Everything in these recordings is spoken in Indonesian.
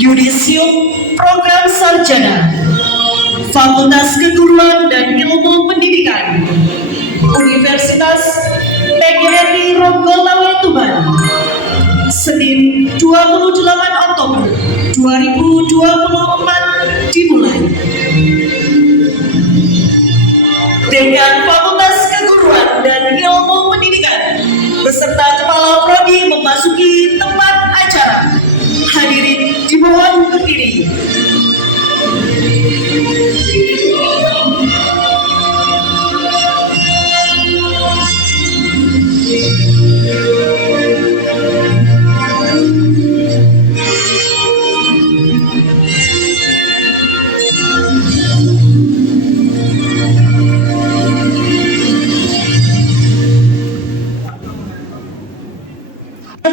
Yudisium Program Sarjana Fakultas Keguruan dan Ilmu Pendidikan Universitas PGRI Ronggolawe Tuban, Senin 28 Oktober 2024 dimulai. Dekan Fakultas Keguruan dan Ilmu Pendidikan beserta Kepala Prodi memasuki tempat acara. Hadirin dimohon berdiri.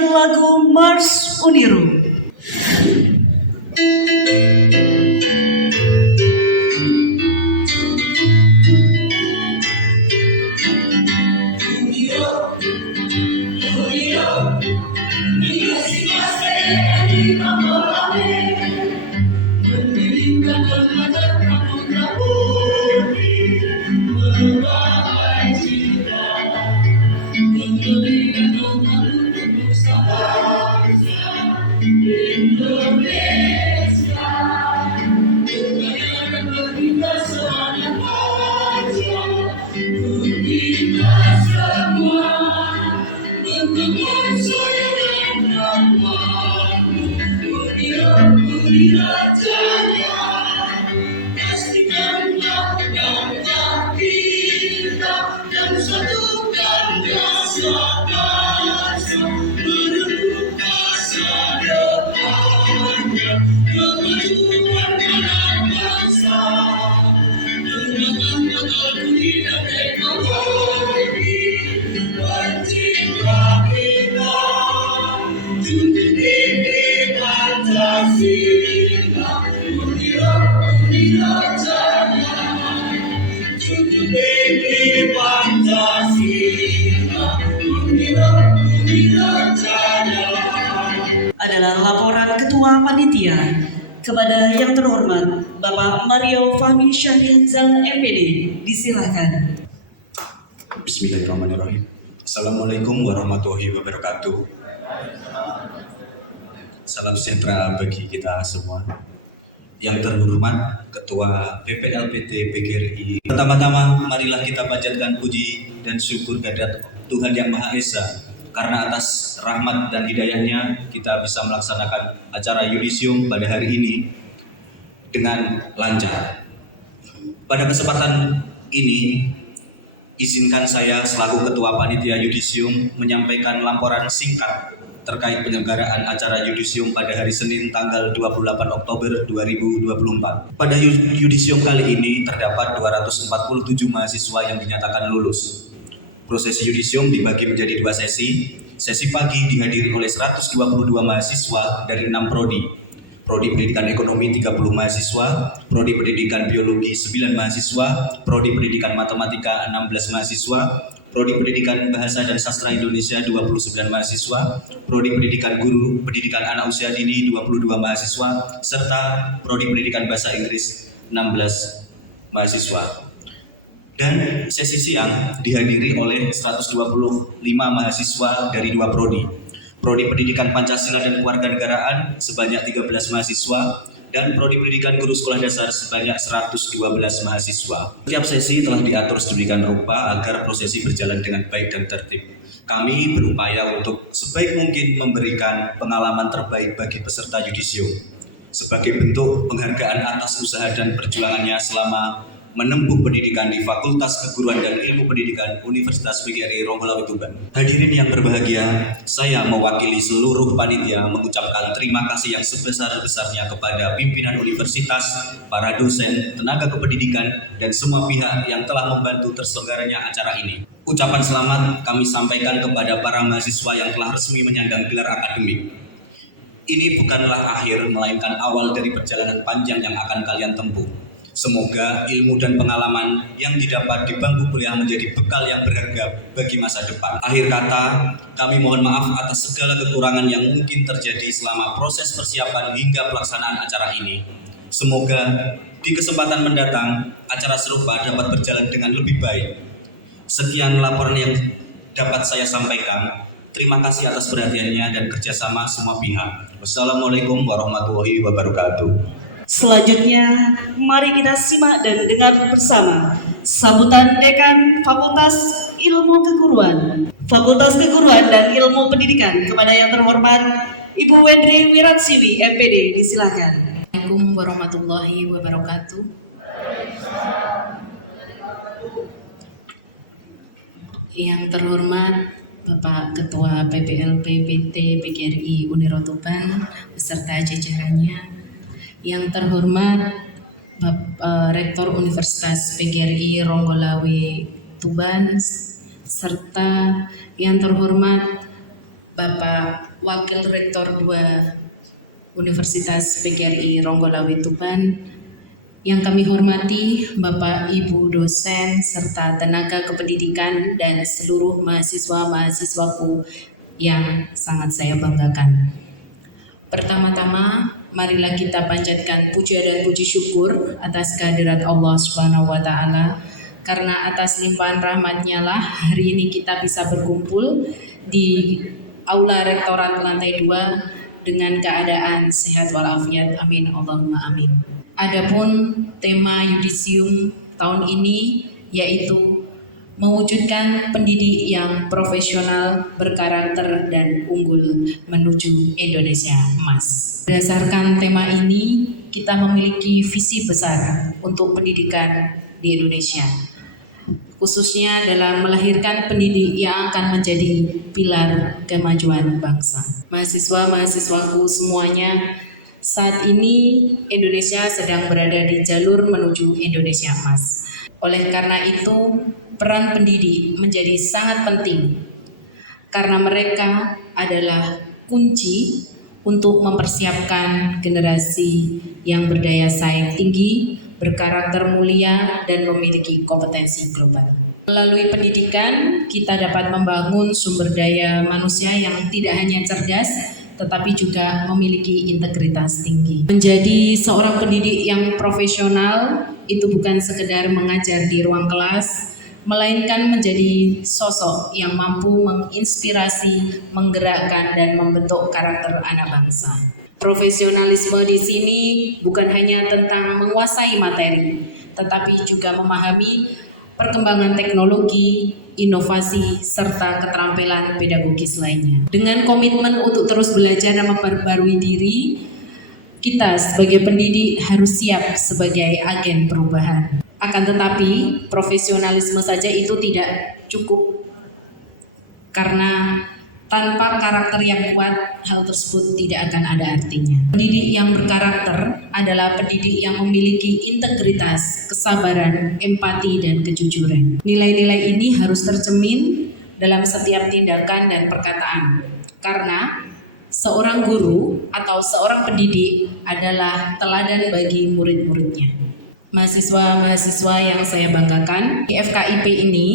Lagu Mars Uniru. Adalah laporan Ketua Panitia kepada yang terhormat Bapak Mario Fahmi Syahrizal MPD. Disilakan. Bismillahirrahmanirrahim. Assalamualaikum warahmatullahi wabarakatuh. Salam sejahtera bagi kita semua. Yang terhormat Ketua PPLPT PGRI. Pertama-tama marilah kita panjatkan puji dan syukur kehadirat Tuhan Yang Maha Esa, karena atas rahmat dan hidayahnya kita bisa melaksanakan acara yudisium pada hari ini dengan lancar. Pada kesempatan ini, izinkan saya selaku Ketua Panitia Yudisium menyampaikan laporan singkat terkait penyelenggaraan acara yudisium pada hari Senin tanggal 28 Oktober 2024. Pada yudisium kali ini terdapat 247 mahasiswa yang dinyatakan lulus. Proses yudisium dibagi menjadi dua sesi. Sesi pagi dihadiri oleh 122 mahasiswa dari 6 prodi. Prodi Pendidikan Ekonomi 30 mahasiswa, Prodi Pendidikan Biologi 9 mahasiswa, Prodi Pendidikan Matematika 16 mahasiswa, Prodi Pendidikan Bahasa dan Sastra Indonesia 29 mahasiswa, Prodi Pendidikan Guru, Pendidikan Anak Usia Dini 22 mahasiswa, serta Prodi Pendidikan Bahasa Inggris 16 mahasiswa. Dan sesi siang dihadiri oleh 125 mahasiswa dari 2 prodi. Prodi Pendidikan Pancasila dan Kewarganegaraan sebanyak 13 mahasiswa, dan Prodi Pendidikan Guru Sekolah Dasar sebanyak 112 mahasiswa. Setiap sesi telah diatur sedemikian rupa agar prosesi berjalan dengan baik dan tertib. Kami berupaya untuk sebaik mungkin memberikan pengalaman terbaik bagi peserta yudisium sebagai bentuk penghargaan atas usaha dan perjuangannya selama menempuh pendidikan di Fakultas Keguruan dan Ilmu Pendidikan Universitas PGRI Ronggolawe Tuban. Hadirin yang berbahagia, saya mewakili seluruh panitia mengucapkan terima kasih yang sebesar-besarnya kepada pimpinan universitas, para dosen, tenaga kependidikan, dan semua pihak yang telah membantu terselenggaranya acara ini. Ucapan selamat kami sampaikan kepada para mahasiswa yang telah resmi menyandang gelar akademik. Ini bukanlah akhir, melainkan awal dari perjalanan panjang yang akan kalian tempuh. Semoga ilmu dan pengalaman yang didapat di bangku kuliah menjadi bekal yang berharga bagi masa depan. Akhir kata, kami mohon maaf atas segala kekurangan yang mungkin terjadi selama proses persiapan hingga pelaksanaan acara ini. Semoga di kesempatan mendatang, acara serupa dapat berjalan dengan lebih baik. Sekian laporan yang dapat saya sampaikan. Terima kasih atas perhatiannya dan kerjasama semua pihak. Wassalamualaikum warahmatullahi wabarakatuh. Selanjutnya, mari kita simak dan dengar bersama sambutan Dekan Fakultas Ilmu Keguruan, Fakultas Keguruan dan Ilmu Pendidikan kepada yang terhormat Ibu Wendri Wiratsiwi, MPD, disilakan. Assalamualaikum warahmatullahi wabarakatuh. Yang terhormat Bapak Ketua PPLP PT PGRI Uniro Tuban beserta jajarannya. Yang terhormat Bapak Rektor Universitas PGRI Ronggolawe Tuban, serta yang terhormat Bapak Wakil Rektor 2 Universitas PGRI Ronggolawe Tuban, yang kami hormati Bapak Ibu dosen serta tenaga kependidikan dan seluruh mahasiswa-mahasiswaku yang sangat saya banggakan. Pertama-tama, marilah kita panjatkan puja dan puji syukur atas kehadirat Allah Subhanahu wa Ta'ala, karena atas limpahan rahmat-Nya lah hari ini kita bisa berkumpul di Aula Rektorat lantai 2 dengan keadaan sehat walafiat. Amin Allahumma amin. Adapun tema yudisium tahun ini yaitu mewujudkan pendidik yang profesional, berkarakter, dan unggul menuju Indonesia Emas. Berdasarkan tema ini, kita memiliki visi besar untuk pendidikan di Indonesia, khususnya dalam melahirkan pendidik yang akan menjadi pilar kemajuan bangsa. Mahasiswa-mahasiswaku semuanya, saat ini Indonesia sedang berada di jalur menuju Indonesia Emas. Oleh karena itu, peran pendidik menjadi sangat penting karena mereka adalah kunci untuk mempersiapkan generasi yang berdaya saing tinggi, berkarakter mulia, dan memiliki kompetensi global. Melalui pendidikan, kita dapat membangun sumber daya manusia yang tidak hanya cerdas, tetapi juga memiliki integritas tinggi. Menjadi seorang pendidik yang profesional itu bukan sekedar mengajar di ruang kelas, melainkan menjadi sosok yang mampu menginspirasi, menggerakkan, dan membentuk karakter anak bangsa. Profesionalisme di sini bukan hanya tentang menguasai materi, tetapi juga memahami perkembangan teknologi, inovasi, serta keterampilan pedagogis lainnya. Dengan komitmen untuk terus belajar dan memperbarui diri, kita sebagai pendidik harus siap sebagai agen perubahan. Akan tetapi, profesionalisme saja itu tidak cukup, karena tanpa karakter yang kuat, hal tersebut tidak akan ada artinya. Pendidik yang berkarakter adalah pendidik yang memiliki integritas, kesabaran, empati, dan kejujuran. Nilai-nilai ini harus tercermin dalam setiap tindakan dan perkataan, karena seorang guru atau seorang pendidik adalah teladan bagi murid-muridnya. Mahasiswa-mahasiswa yang saya banggakan, di FKIP ini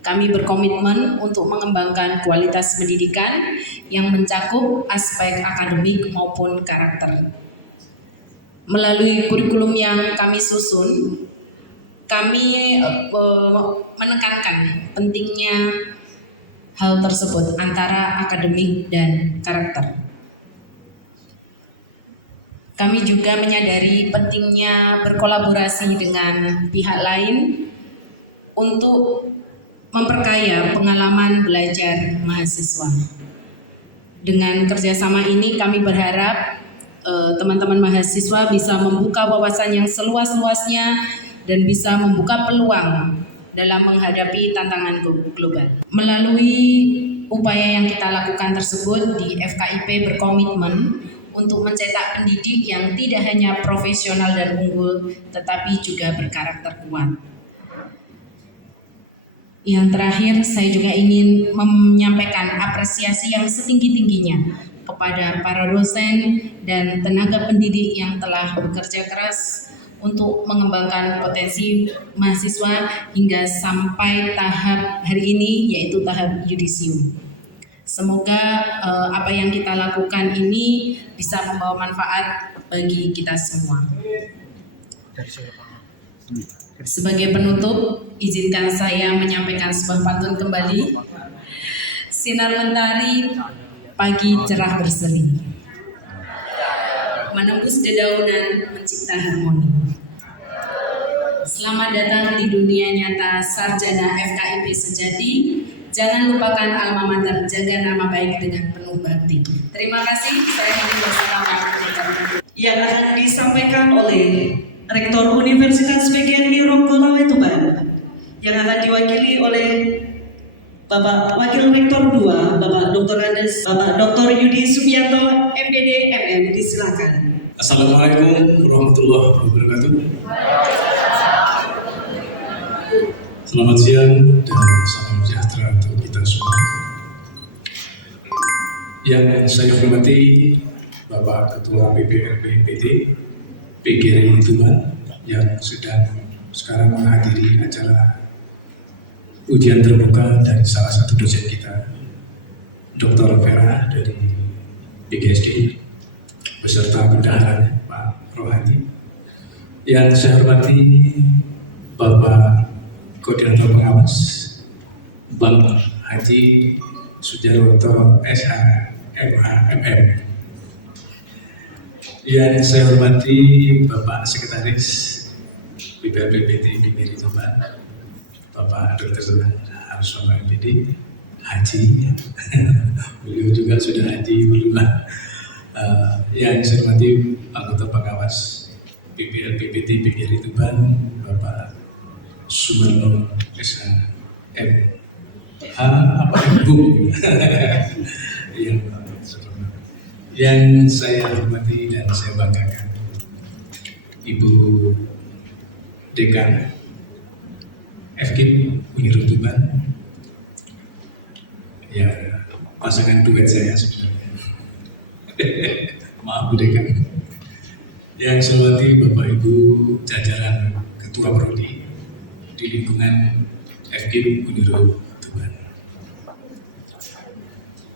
kami berkomitmen untuk mengembangkan kualitas pendidikan yang mencakup aspek akademik maupun karakter. Melalui kurikulum yang kami susun, kami menekankan pentingnya hal tersebut antara akademik dan karakter. Kami juga menyadari pentingnya berkolaborasi dengan pihak lain untuk memperkaya pengalaman belajar mahasiswa. Dengan kerjasama ini kami berharap teman-teman mahasiswa bisa membuka wawasan yang seluas-luasnya dan bisa membuka peluang dalam menghadapi tantangan global. Melalui upaya yang kita lakukan tersebut, di FKIP berkomitmen untuk mencetak pendidik yang tidak hanya profesional dan unggul, tetapi juga berkarakter kuat. Yang terakhir, saya juga ingin menyampaikan apresiasi yang setinggi-tingginya kepada para dosen dan tenaga pendidik yang telah bekerja keras untuk mengembangkan potensi mahasiswa hingga sampai tahap hari ini, yaitu tahap yudisium. Semoga apa yang kita lakukan ini bisa membawa manfaat bagi kita semua. Sebagai penutup, izinkan saya menyampaikan sebuah pantun kembali. Sinar mentari, pagi cerah berseri, menembus dedaunan, mencipta harmoni. Selamat datang di dunia nyata sarjana FKIP sejati. Jangan lupakan alma mater, jaga nama baik dengan penuh bakti. Terima kasih. Saya Hamid wassalamualaikum. Yang akan disampaikan oleh Rektor Universitas PGRI Ronggolawe Tuban, yang akan diwakili oleh Bapak Wakil Rektor 2, Bapak Dr. Andes, Bapak Dr. Yudi Subianto, MPD MM, disilakan. Assalamualaikum warahmatullahi wabarakatuh. Selamat siang dan salam sejahtera untuk kita semua. Yang saya hormati Bapak Ketua PPLP-PT PGRI Tuban yang sedang sekarang menghadiri acara ujian terbuka dari salah satu dosen kita, Dr. Vera dari PGSD, beserta bendaharanya Pak Rohadi. Yang saya hormati Bapak Koordinator Pengawas Bang Haji Sujarwoto SH MHMM. Yang saya hormati Bapak Sekretaris PPLP-PT PGRI Tuban, Bapak Dr. Harsono MPD Haji, beliau juga sudah haji berulang. Yang saya hormati anggota pengawas PPLP-PT PGRI Tuban, Bapak Sumarno SH Ibu. Yang saya hormati dan saya banggakan, Ibu Dekan FKIP Unir Tuban, ya pasangan duet saya sebenarnya. Maaf Bu Dekan. Yang saya hormati Bapak Ibu jajaran Ketua Prodi di lingkungan FKIP Unir Tuban,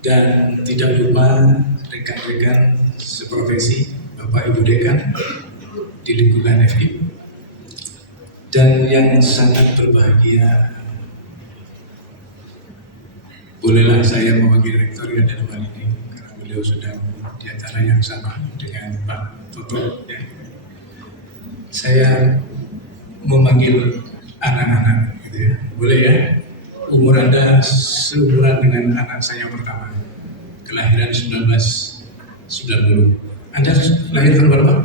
dan tidak lupa rekan-rekan seprofesi Bapak Ibu Dekan di lingkungan FKIP, dan yang sangat berbahagia, bolehlah saya memanggil rektor ya dalam hal ini karena beliau sedang di acara yang sama dengan Pak Toto ya. Saya memanggil anak-anak gitu ya, boleh ya? Umur Anda seumuran dengan anak saya pertama, kelahiran 1990. Anda lahir tahun berapa?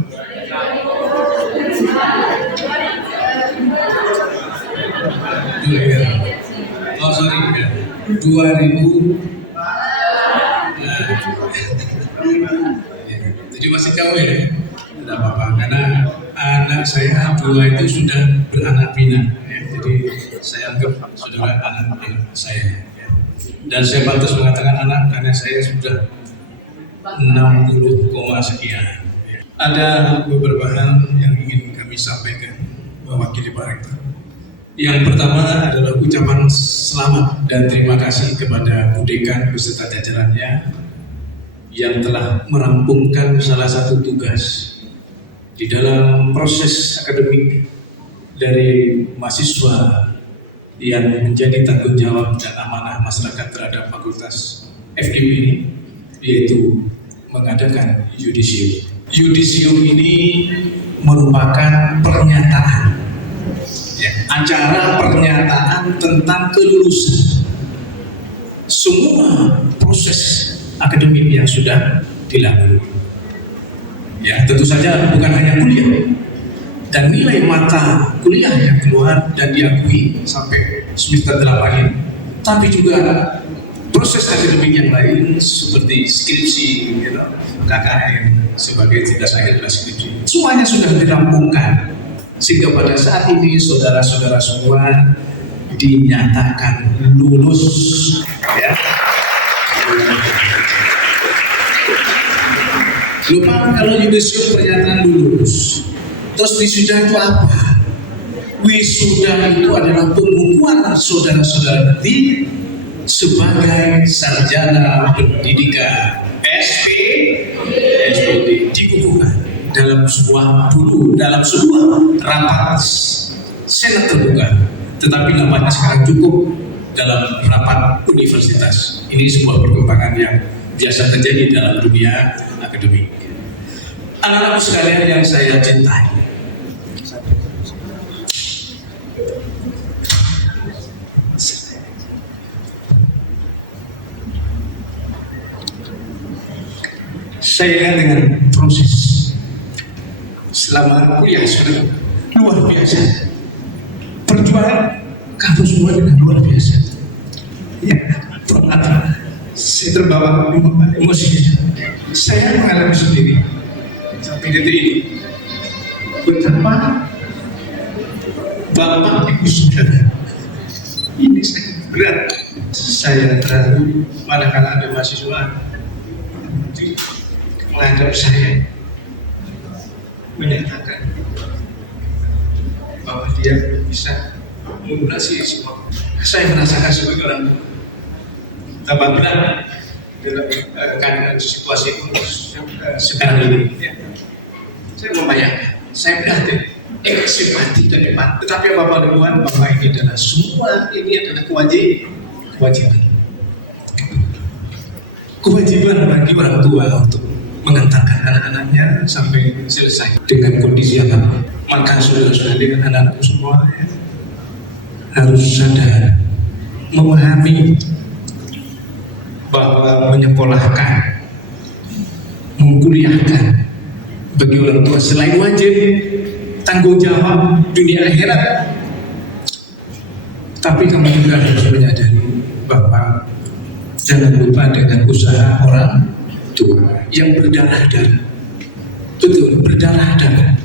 Oh sorry ya, 2000. Jadi masih jauh ya? Tidak apa-apa, karena anak saya dua itu sudah beranak pinak. Jadi saya anggap saudara anak saya ya. Dan saya pantas mengatakan anak karena saya sudah 60, sekian. Ada beberapa hal yang ingin kami sampaikan mewakili Pak Rektor. Yang pertama adalah ucapan selamat dan terima kasih kepada Bu Dekan beserta jajarannya yang telah merampungkan salah satu tugas di dalam proses akademik dari mahasiswa yang menjadi tanggung jawab dan amanah masyarakat terhadap fakultas FKIP ini, yaitu mengadakan yudisium. Yudisium ini merupakan pernyataan, ya, acara pernyataan tentang kelulusan semua proses akademik yang sudah dilalui. Ya, tentu saja bukan hanya kuliah, dan nilai mata kuliah yang keluar dan diakui sampai semester 8, tapi juga proses akademik yang lain seperti skripsi, KKN sebagai tugas akhir dari skripsi, semuanya sudah dirampungkan sehingga pada saat ini saudara-saudara semua dinyatakan lulus, ya. Lupa kalau yudisium pernyataan lulus. Terus wisuda itu apa? Wisuda itu adalah pengukuhan saudara-saudara nanti sebagai sarjana pendidikan SPD dikukuhkan dalam sebuah rapat senat terbuka, tetapi namanya sekarang cukup dalam rapat universitas. Ini sebuah perkembangan yang biasa terjadi dalam dunia akademik. Anak-anak sekalian yang saya cintai, saya ingat dengan proses selama kuliah sudah luar biasa. Perjuangan kamu semua dengan luar biasa. Ya, pernah saya terbawa emosi. Saya mengalami sendiri sampai detik ini betapa bapak ibu saudara ini sangat berat. Saya terharu manakala ada mahasiswa menghadap saya menyatakan bahwa dia bisa melunasi semua. Saya merasakan sebagai orang tua tambah berat dalam keadaan situasi sekarang ini. Ya. Saya membayangkan, saya berarti simpati dan empati. Tetapi Bapak Ibu, bahwa ini adalah semua ini adalah kewajiban bagi orang tua untuk mengantarkan anak-anaknya sampai selesai dengan kondisi yang apa. Maka saudara-saudara dengan anak-anakku semua ya, harus sadar, memahami bahwa menyekolahkan, mengkuliahkan bagi orang tua selain wajib, tanggung jawab dunia akhirat, tapi kamu juga harus menyadari bahwa jangan lupa dengan usaha orang tua yang berdarah-darah. Betul, berdarah-darah.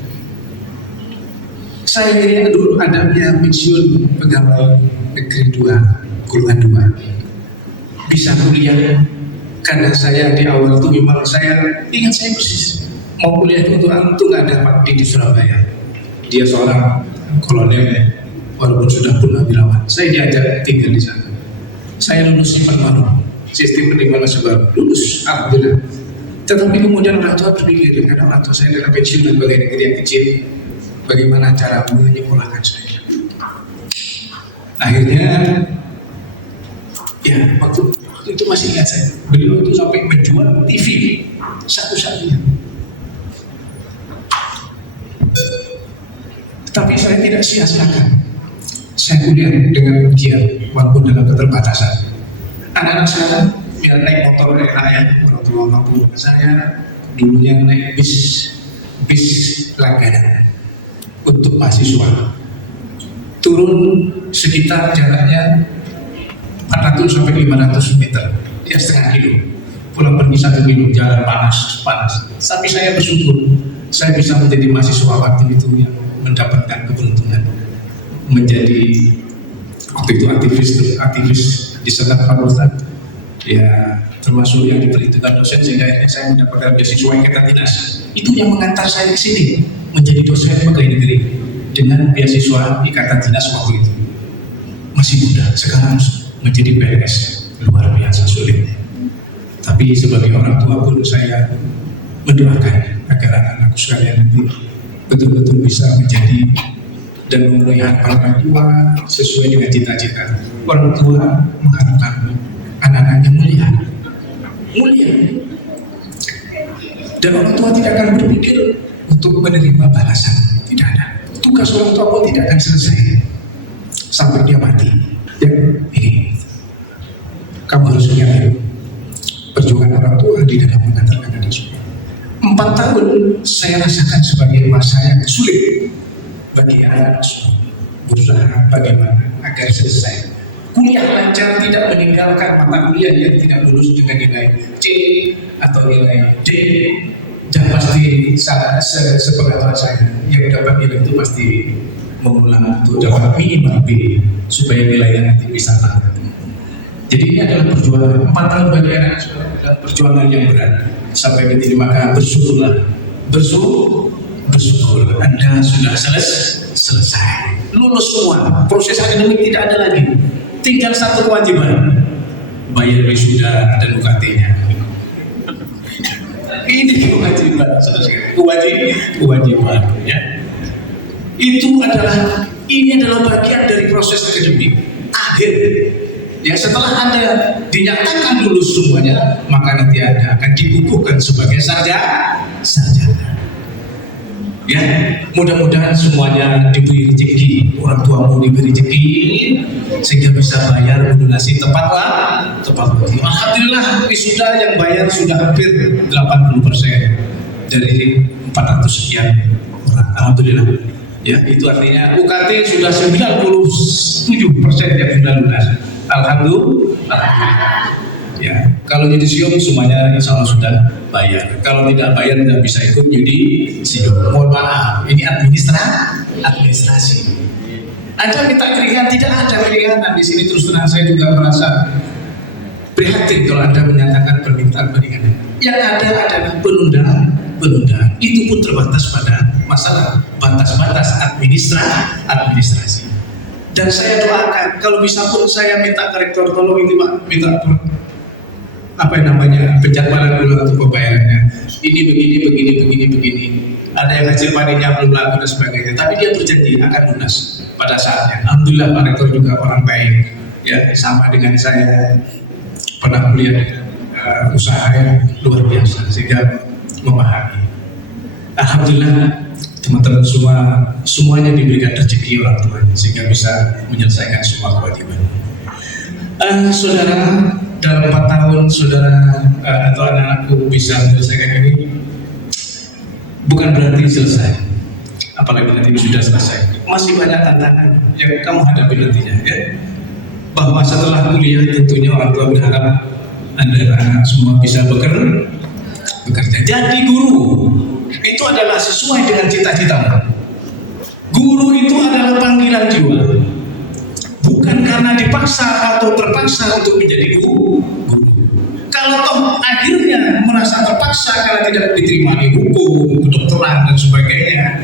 Saya ini dulu adanya pensiun pegawai negeri 2, golongan 2. Bisa kuliah karena saya di awal itu memang saya ingat saya persis mau kuliah itu nggak ada Pak di Surabaya. Dia seorang kolonel walaupun sudah purnawirawan. Saya diajak tinggal di sana. Saya lulus Simpan Baru, sistem penerimaan sebaru, lulus alhamdulillah. Tetapi kemudian orang tua berpikir, karena orang tua saya adalah pensiun dari negeri yang kecil, bagaimana cara menyekolahkan saya. Akhirnya ya waktu itu masih ingat saya, beliau itu sampai menjual TV satu-satunya. Tapi saya tidak sia-siakan. Saya kuliah dengan giat walaupun dalam keterbatasan. Anak-anak saya yang naik motor ya, orang tua mampu. Saya dulunya naik bis langganan untuk mahasiswa. Turun sekitar jaraknya 400 sampai 500 meter, ya setengah kilo. Pulang pergi 1 kilo, jalan panas. Tapi saya bersyukur, saya bisa menjadi mahasiswa waktu itu yang mendapatkan keberuntungan menjadi waktu itu aktivis di senat fakultas, ya termasuk yang diperhitungkan dosen, sehingga akhirnya saya mendapatkan beasiswa Ikatan Dinas. Itu yang mengantar saya ke sini menjadi dosen pegawai negeri dengan beasiswa Ikatan Dinas waktu itu. Masih muda, sekarang menjadi PNS, luar biasa sulit. Tapi sebagai orang tua pun saya mendoakan agar anak-anakku sekalian nanti betul-betul bisa menjadi dan memenuhi harapan tua sesuai dengan cita-cita. Orang tua mengharapkan anak-anaknya mulia, dan orang tua tidak akan berpikir untuk menerima balasan, tidak ada. Tugas orang tua pun tidak akan selesai sampai dia mati. Ya, ini kamu harus ingat perjuangan orang tua di dalam mengantarkan anak semua. 4 tahun saya rasakan sebagai masa yang sulit bagi anak semua, berusaha bagaimana agar selesai kuliah lancar, tidak meninggalkan mata kuliah yang tidak lulus dengan nilai C atau nilai D, dan pasti sepengetahuan saya yang dapat nilai itu pasti mengulang untuk dapat minimal B supaya nilainya nanti bisa naik. Jadi ini adalah perjuangan 4 tahun bagi anak adalah perjuangan yang berat sampai detik ini. Maka bersyukurlah, bersyukur Anda sudah selesai, lulus semua, proses akademik tidak ada lagi, tinggal satu kewajiban, bayar wisuda dan UKT-nya. Ini kewajiban, kewajiban ya. Ini adalah bagian dari proses akademik akhir. Ya, setelah Anda dinyatakan lulus semuanya, maka nanti Anda akan dikukuhkan sebagai sarjana. Ya, mudah-mudahan semuanya diberi rezeki, orang tuamu diberi rezeki sehingga bisa bayar lunasi tepat waktu. Alhamdulillah, wisuda yang bayar sudah hampir 80% dari 400 sekian orang. Alhamdulillah. Ya, itu artinya UKT sudah 97% yang sudah lunas. Alhamdulillah. Ya, kalau yudisium semuanya insya Allah sudah bayar. Kalau tidak bayar tidak bisa ikut yudisium. Mohon maaf, ini administrasi. Anda minta keringan, tidak ada keringanan di sini. Terus terang saya juga merasa prihatin kalau Anda menyatakan permintaan keringanan. Yang ada adalah penundaan. Itu pun terbatas pada masalah batas-batas administrasi. Dan saya doakan, kalau bisa pun saya minta ke rektor, tolong ini Pak, minta penjadwalan dulu untuk pembayarannya. Ini begini. Ada yang hasil panennya belum laku dan sebagainya. Tapi dia berjanji akan lunas pada saatnya. Alhamdulillah Pak Rektor juga orang baik. Ya, sama dengan saya pernah kuliah usaha yang luar biasa sehingga memahami. Alhamdulillah teman-teman semuanya diberikan rezeki orang tuanya sehingga bisa menyelesaikan semua kewajiban. Saudara, dalam 4 tahun saudara atau anak-anakku bisa menyelesaikan ini bukan berarti selesai. Apalagi nanti sudah selesai, masih banyak tantangan yang kamu hadapi nantinya ya. Bahwa setelah kuliah tentunya orang tua berharap Anda anak semua bisa bekerja. Jadi guru itu adalah sesuai dengan cita-citamu. Guru itu adalah panggilan jiwa, bukan karena dipaksa atau terpaksa untuk menjadi guru. Kalau toh akhirnya merasa terpaksa karena tidak diterima di hukum, kedokteran dan sebagainya,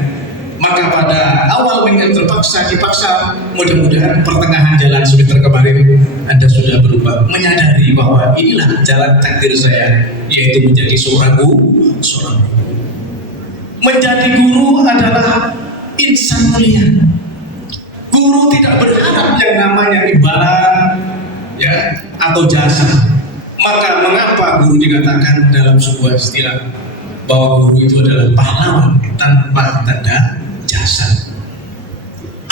maka pada awal menjadi dipaksa, mudah-mudahan pertengahan jalan semester kemarin Anda sudah berubah, menyadari bahwa inilah jalan takdir saya, yaitu menjadi seorang guru. Menjadi guru adalah insan mulia. Guru tidak berharap yang namanya imbalan ya atau jasa. Maka mengapa guru dikatakan dalam sebuah istilah bahwa guru itu adalah pahlawan tanpa tanda jasa?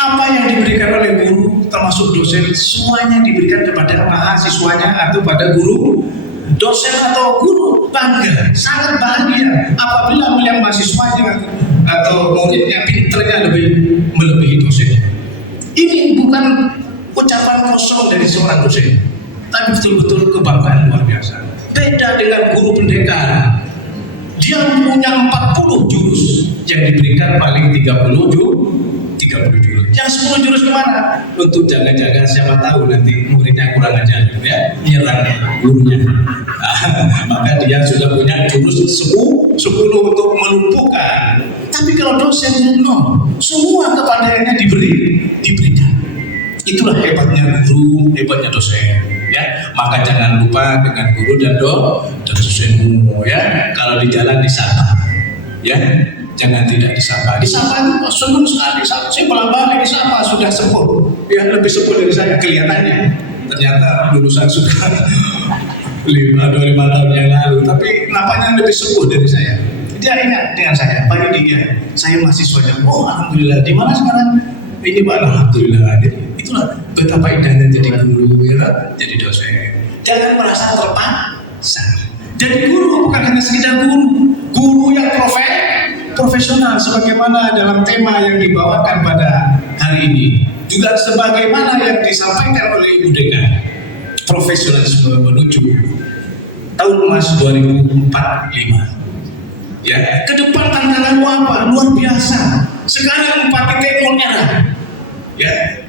Apa yang diberikan oleh guru termasuk dosen semuanya diberikan kepada mahasiswanya atau pada guru. Dosen atau guru bangga, sangat bahagia apabila melihat mahasiswanya atau muridnya pinternya melebihi dosen. Ini bukan ucapan kosong dari seorang dosen, tapi betul-betul kebanggaan luar biasa. Beda dengan guru pendekar, dia punya 40 jurus, yang diberikan paling 30 jurus. Yang 10 jurus kemana? Untuk jaga-jaga siapa tahu nanti muridnya kurang ajar ya, menyerang gurunya. Maka dia sudah punya jurus 10 untuk melumpuhkan. Tapi kalau dosen semua kepadanya diberikan. Itulah hebatnya guru, hebatnya dosen. Ya, maka jangan lupa dengan guru dan dosenmu ya. Kalau di jalan disapa, ya. Jangan tidak disapa itu senang sekali. Saya pelan-pelan disapa sudah sepuh, ya lebih sepuh dari saya kelihatannya. Ternyata lulusan sudah 25 tahun yang lalu, tapi nampaknya lebih sepuh dari saya. Dia ingat dengan saya, pagi dia, saya mahasiswanya. Oh alhamdulillah, di mana sekarang? Ini Pak, alhamdulillah. Itulah betapa indahnya jadi guru, ya, jadi dosen. Jangan merasa terpaksa. Jadi guru bukan hanya sekedar guru yang profesional sebagaimana dalam tema yang dibawakan pada hari ini, juga sebagaimana yang disampaikan oleh Ibu Dekan, profesionalisme menuju tahun emas 2045. Ya, ke depan tantangan apa? Luar biasa. Sekarang 4.0 era, ya,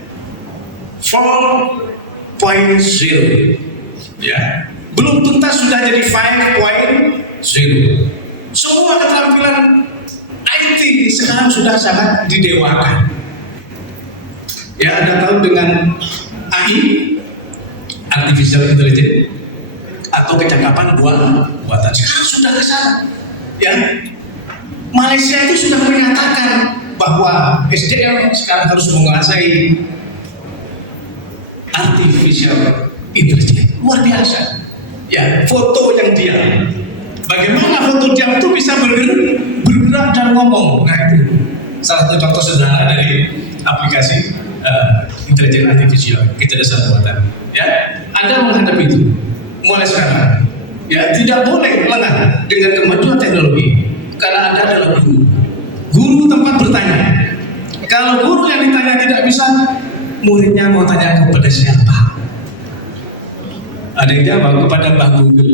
4.0, ya, belum tuntas sudah jadi 5.0. Semua keterampilan IT IT sekarang sudah sangat didewakan. Ya, Anda tahu dengan AI, artificial intelligence, atau kecakapan buatan sekarang sudah ke sana. Ya, Malaysia itu sudah menyatakan bahwa SDM sekarang harus menguasai artificial intelligence. Luar biasa. Ya, foto yang diam. Bagaimana foto diam itu bisa bergerak dan ngomong? Nah, itu salah satu contoh sederhana dari aplikasi intelijen artificial, kecerdasan buatan. Ya, Anda menghadapi itu mulai sekarang. Ya, tidak boleh lengah dengan kemajuan teknologi, karena Anda adalah guru. Guru tempat bertanya. Kalau guru yang ditanya tidak bisa, muridnya mau tanya kepada siapa? Ada yang jawab kepada Mbah Google.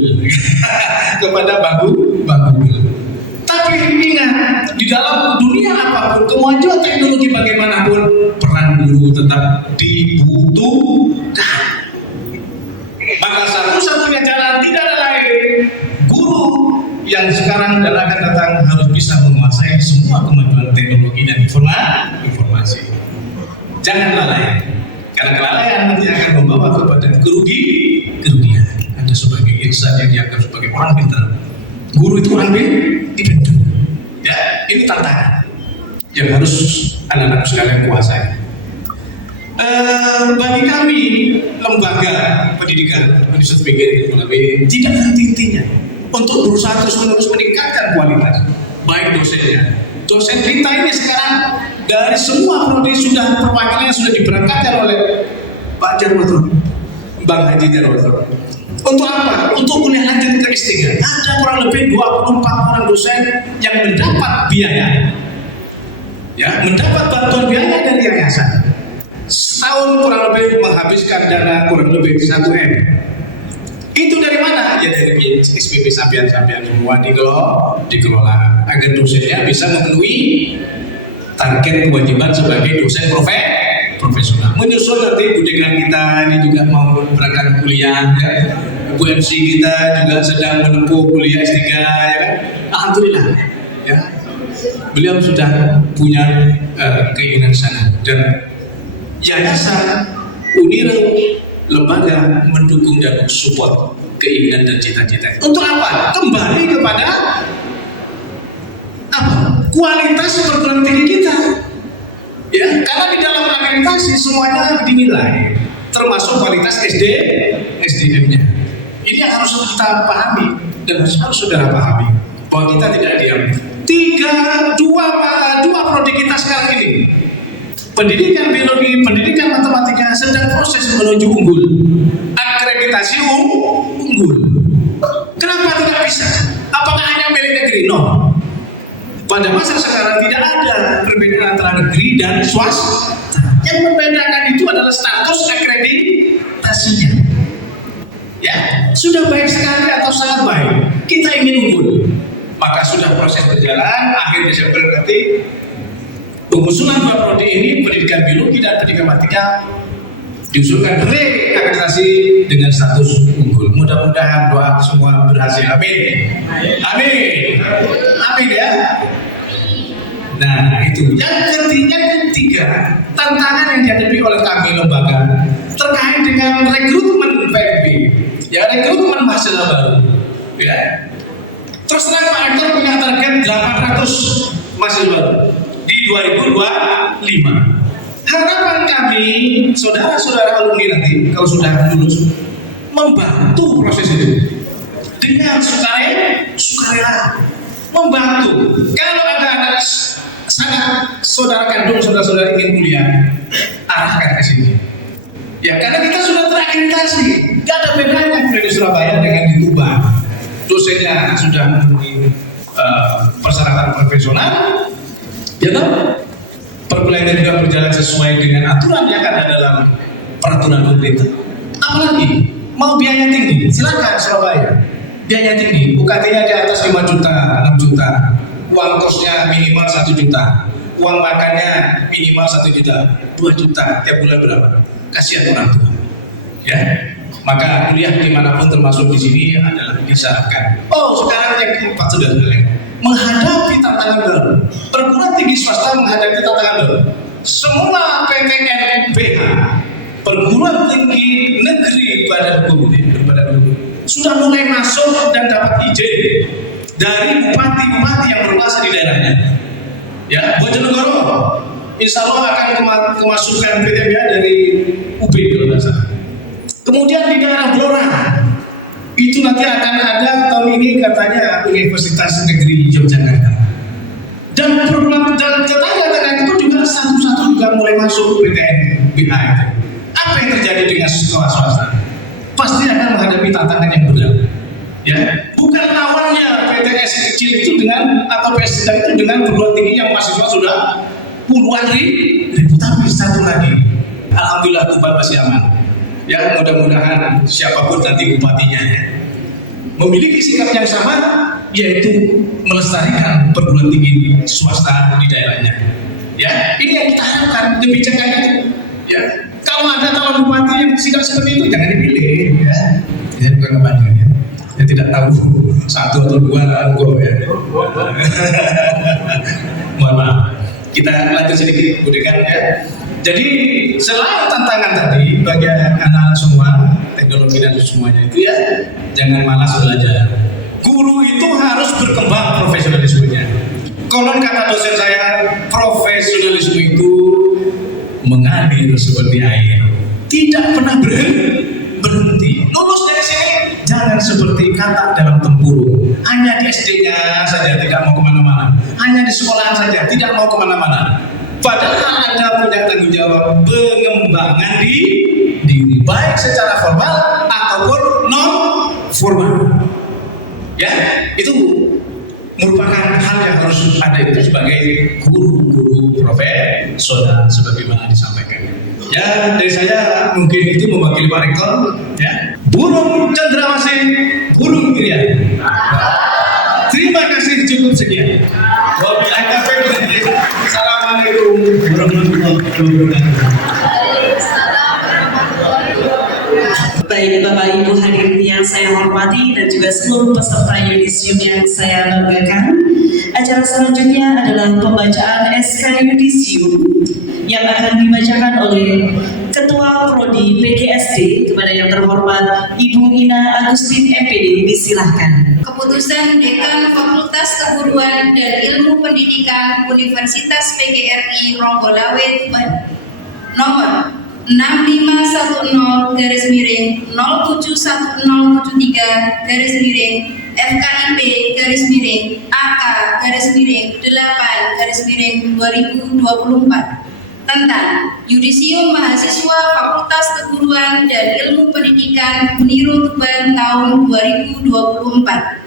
Kepada Mbah Google. Tapi ingat, di dalam dunia apapun, kemajuan teknologi bagaimanapun, peran guru tetap dibutuhkan. Maka satu-satunya jalan tidak ada lain. Guru yang sekarang dan akan datang harus bisa menguasai semua kemajuan teknologi dan informasi. Jangan lalai, karena kelalaian nanti akan membawa kepada kerugian. Anda sebagai insan yang dianggap sebagai orang pintar, guru itu orang pintar. Ya, ini tantangan yang harus anak-anak sekalian kuasai. Bagi kami lembaga pendidikan Universitas PGRI melalui tidak henti-hentinya untuk berusaha terus-menerus meningkatkan kualitas baik dosennya. Dosen kita ini sekarang dari semua prodi sudah perwakilannya sudah diberangkatkan oleh Pak Jarwoto, Bang Haji Jarwoto. Untuk apa? Untuk kuliah lanjut ke S3. Ada kurang lebih 24 orang dosen yang mendapat biaya, ya, mendapat bantuan biaya dari yayasan. Setahun kurang lebih menghabiskan dana kurang lebih 1 M. Itu dari mana? Ya dari SPP sampian-sampian semua dikelola agar dosennya bisa memenuhi target kewajiban sebagai dosen profesional. Menyusul nanti budekan kita ini juga mau berangkat kuliah, ya. Bu MC kita juga sedang menempuh kuliah S3, ya kan? Alhamdulillah, ya. Beliau sudah punya keinginan sana, dan yayasan Unira lembaga mendukung dan support keinginan dan cita-cita. Untuk apa? Kembali kepada apa? Kualitas perguruan tinggi kita. Ya, karena di dalam akreditasi semuanya dinilai, termasuk kualitas SDM-nya. Ini yang harus kita pahami dan harus saudara pahami bahwa kita tidak diam. Dua prodi kita sekarang ini, pendidikan biologi, pendidikan matematika sedang proses menuju unggul, akreditasi unggul. Kenapa tidak bisa? Apakah hanya milik negeri? No. Pada masa sekarang tidak ada perbedaan antara negeri dan swasta. Yang membedakan itu adalah status akreditasinya. Ya, sudah baik sekali atau sangat baik. Kita ingin unggul. Maka sudah proses berjalan. Akhir Desember nanti pengusulan 2 prodi ini, pendidikan biologi dan pendidikan matematika, diusulkan reakreditasi dengan status unggul. Mudah-mudahan doa semua berhasil. Amin. Amin. Amin ya. Nah, itu. Yang ketiga, tantangan yang dihadapi oleh kami lembaga terkait dengan rekrutmen PMB. Ya, rekrutmen mahasiswa baru. Ya. Terus terang Pak Rektor punya target 800 mahasiswa baru di 2025. Harapan kami, saudara-saudara alumni nanti kalau sudah lulus, membantu proses itu dengan sukarela, membantu. Kalau ada anak sangat saudara kandung, saudara-saudara ingin kuliah, arahkan ke sini. Ya, karena kita sudah terakreditasi, gak ada bedanya di Surabaya dengan di Tuban. Dosennya sudah memenuhi persyaratan profesional, ya toh? Perkuliahan juga berjalan sesuai dengan aturan yang ada dalam peraturan pemerintah. Apalagi mau biaya tinggi, silakan Surabaya. Biaya tinggi, UKT-nya di atas 5 juta, 6 juta. Uang kosnya minimal 1 juta. Uang makannya minimal 1 juta, 2 juta tiap bulan berapa? Kasihan orang tua. Ya, maka kuliah dimanapun termasuk di sini adalah disarankan. Oh, sekarang yang keempat sudah selesai. menghadapi tantangan baru. Perguruan tinggi swasta menghadapi tantangan baru. Semua PTNBH, perguruan tinggi negeri badan hukum sudah mulai masuk dan dapat izin dari bupati-bupati yang berkuasa di daerahnya. Ya, Bojonegoro, insya Allah akan kemasukan PTNBH dari UB kalau tidak salah. Kemudian di daerah Blora, itu nanti akan ada tahun ini katanya Universitas Negeri Yogyakarta. Dan program dan tetangga-tetangga itu juga satu-satu juga mulai masuk PTNBH itu. Apa yang terjadi dengan sekolah swasta? Pasti akan menghadapi tantangan yang berat. Ya, bukan lawannya PTS kecil itu dengan atau PS sedang itu dengan perguruan tinggi yang mahasiswa sudah puluhan ribu, tapi satu lagi, alhamdulillah Tuban masih aman. Ya, mudah-mudahan siapapun nanti bupatinya memiliki sikap yang sama, yaitu melestarikan perguruan tinggi swasta di daerahnya. Ya, ini yang kita harapkan kebijakan itu. Ya, kalau ada calon bupati yang sikap seperti itu jangan dipilih. Ya, saya bukan kebanyakan ya. Saya tidak tahu satu atau dua logo ya. Mohon maaf. Kita lanjut sedikit, Budekan ya. Jadi selain tantangan tadi bagi anak-anak semua, teknologi dan semuanya itu ya, jangan malas belajar. Guru itu harus berkembang profesionalismenya. Konon kata dosen saya, profesionalisme itu mengalir seperti air, tidak pernah berhenti. Lulus dari sini jangan seperti katak dalam tempurung, hanya di SD-nya saja tidak mau kemana-mana, hanya di sekolahan saja tidak mau kemana-mana. Padahal Anda punya tanggung jawab pengembangan diri, baik secara formal ataupun non formal. Ya, itu merupakan hal yang harus ada itu sebagai guru-guru profesional sebagaimana disampaikan. Ya, dari saya mungkin itu mewakili Pak Rektor. Ya, burung cendrawasih, burung pilihan. Terima kasih, cukup sekian. Wabillahi taufiq. Assalamualaikum warahmatullahi wabarakatuh. Baik Bapak Ibu hadirin yang saya hormati dan juga seluruh peserta yudisium yang saya banggakan, acara selanjutnya adalah pembacaan SK yudisium yang akan dibacakan oleh Ketua Prodi PGSD kepada yang terhormat Ibu Ina Agustin MPD. Disilahkan. Keputusan Dekan Fakultas Keguruan dan Ilmu Pendidikan Universitas PGRI Ronggolawe Tuban nomor 65/FKIP/8/8/2024 tentang Yudisium Mahasiswa Fakultas Keguruan dan Ilmu Pendidikan Uniro Tuban tahun 2024.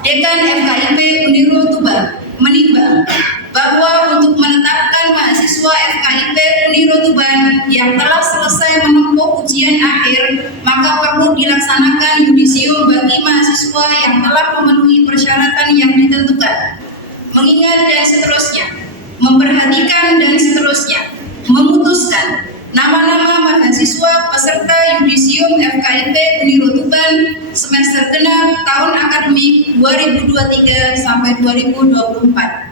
Dekan FKIP Uniro Tuban menimbang bahwa untuk menetapkan mahasiswa FKIP Uniro Tuban yang telah selesai menempuh ujian akhir, maka perlu dilaksanakan yudisium bagi mahasiswa yang telah memenuhi persyaratan yang ditentukan. Mengingat dan seterusnya, memperhatikan dan seterusnya, memutuskan nama-nama mahasiswa peserta yudisium FKIP Uniro Tuban semester genap tahun akademik 2023 sampai 2024.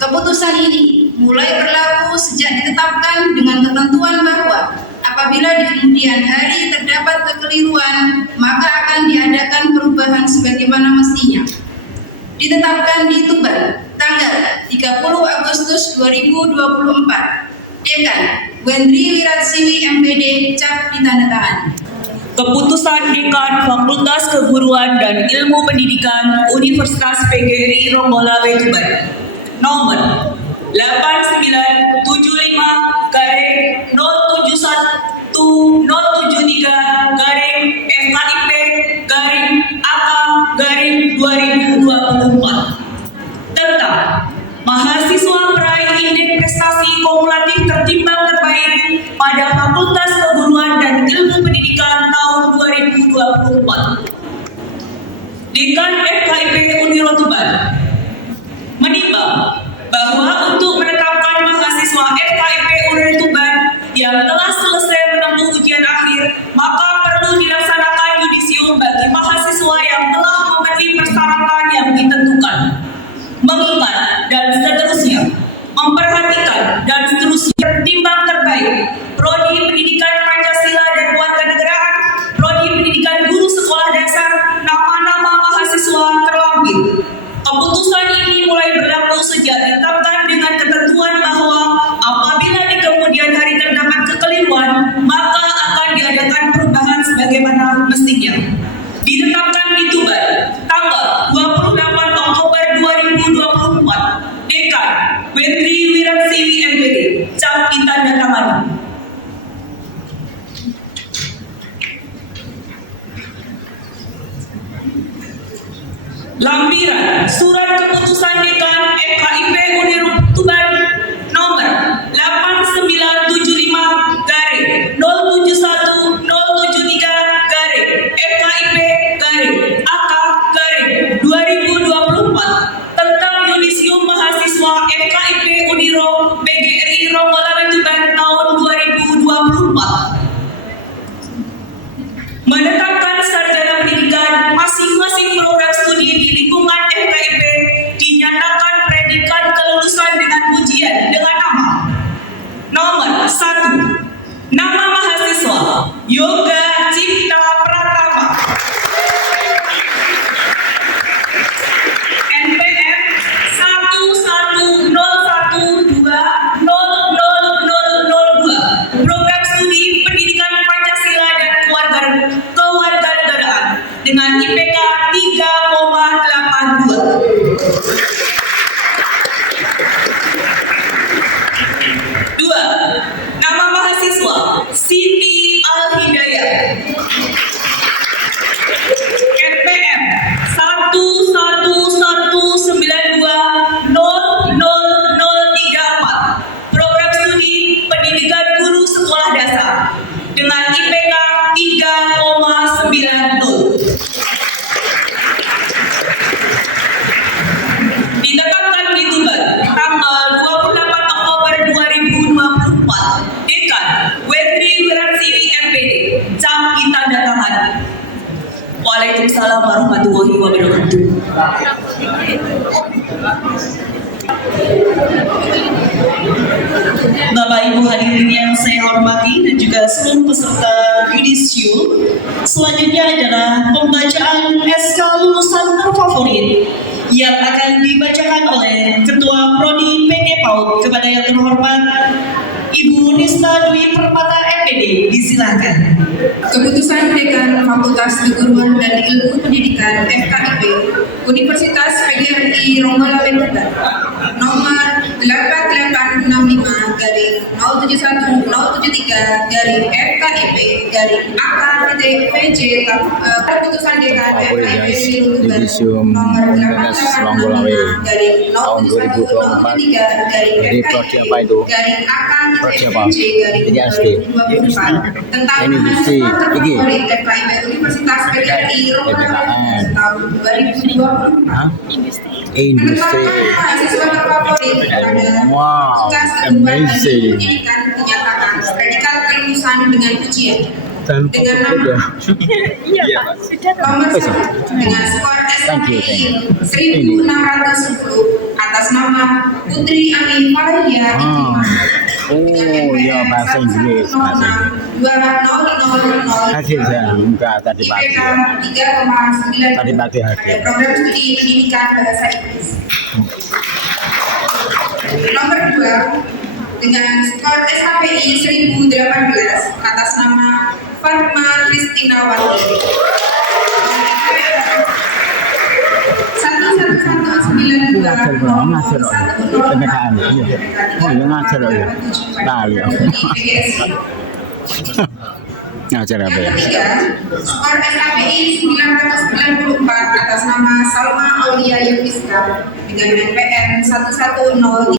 Keputusan ini mulai berlaku sejak ditetapkan dengan ketentuan bahwa apabila di kemudian hari terdapat kekeliruan, maka akan diadakan perubahan sebagaimana mestinya. Ditetapkan di Tuban tanggal 30 Agustus 2024. Dekan Wendri Wiratsiwi MPD cap ditandatangani. Keputusan Dekan Fakultas Keguruan dan Ilmu Pendidikan Universitas PGRI Ronggolawe Tuban nomor 89/071/FKIP/AK/2024 tentang mahasiswa peraih indeks prestasi kumulatif tertimbang terbaik pada Fakultas Keguruan dan Ilmu Pendidikan tahun 2024. Dekan FKIP Uniro Tuban menimbang bahwa untuk menetapkan mahasiswa FKIP Uniro Tuban yang telah selesai menempuh ujian akhir, maka perlu dilaksanakan yudisium bagi mahasiswa yang telah memenuhi persyaratan yang ditentukan. Dekan Wendri Wiratsiwi MPD, cap ditandatangani. Lampiran Surat Keputusan Dekan FKIP Uniru Tuban nomor 8975-713-FKIP-AK-2024 tentang Yudisium Mahasiswa FKIP Uniro PGRI Ronggolawe Tuban tahun 2024. Menetapkan sarjana pendidikan masing-masing program studi di lingkungan FKIP dinyatakan predikat kelulusan dengan ujian dengan nama nomor 1. Nama mahasiswa Yoga Cipta Pratama, NPM 110120002, program studi pendidikan Pancasila dan kewarganegaraan dengan IPK 3,82. 2. Nama mahasiswa Siti Al-Hidayah, NPM 111920034, program studi pendidikan guru sekolah dasar dengan IPK 3,90. Ditetapkan di Tuban tanggal 28 Oktober 2024, Dekan Wendri Wiratsiwi MPD, cap ditandatangani. Waalaikumsalam warahmatullahi wabarakatuh. Bapak Ibu hadirin yang saya hormati dan juga seluruh peserta yudisium, selanjutnya adalah pembacaan SK lulusan terfavorit yang akan dibacakan oleh Ketua Prodi PG PAUD kepada yang terhormat Ibu Nista Dwi Permata MPD. Disilahkan. Keputusan Dekan Fakultas Keguruan dan Ilmu Pendidikan FKIP Universitas PGRI Ronggolawe Tuban nomor 8865-071-073-FKIP-AK-VJ Keputusan Dekan FKIP Yudisium nomor Ronggolawe tahun 2024. Jadi prodi apa itu? Prodi apa? Ini SD. Tentang Ini bukti ini FKIP Universitas PGRI Ronggolawe tahun 2020. Industri. Mahasiswa terfavorit pada Wow, amazing. pendidikan dinyatakan predikat kelulusan dengan ujian Dan dengan nama nomor 1 dengan skor SKPI 1610 atas nama Putri Amin Faria Oh ya, bahasa Inggris. Hasil saya enggak tadi pagi. Tadi pagi hasil. Program studi pendidikan bahasa Inggris. Nomor 2 dengan skor SKPI 1018 atas nama Fatma Kristina Wati. 1192 ngajar PPKN. Oh ya ngajar ya. Lali ya. Ngajar apa ya? Yang ketiga, skor SKPI 994 atas nama Salma Aulia Yufiska dengan NPM 110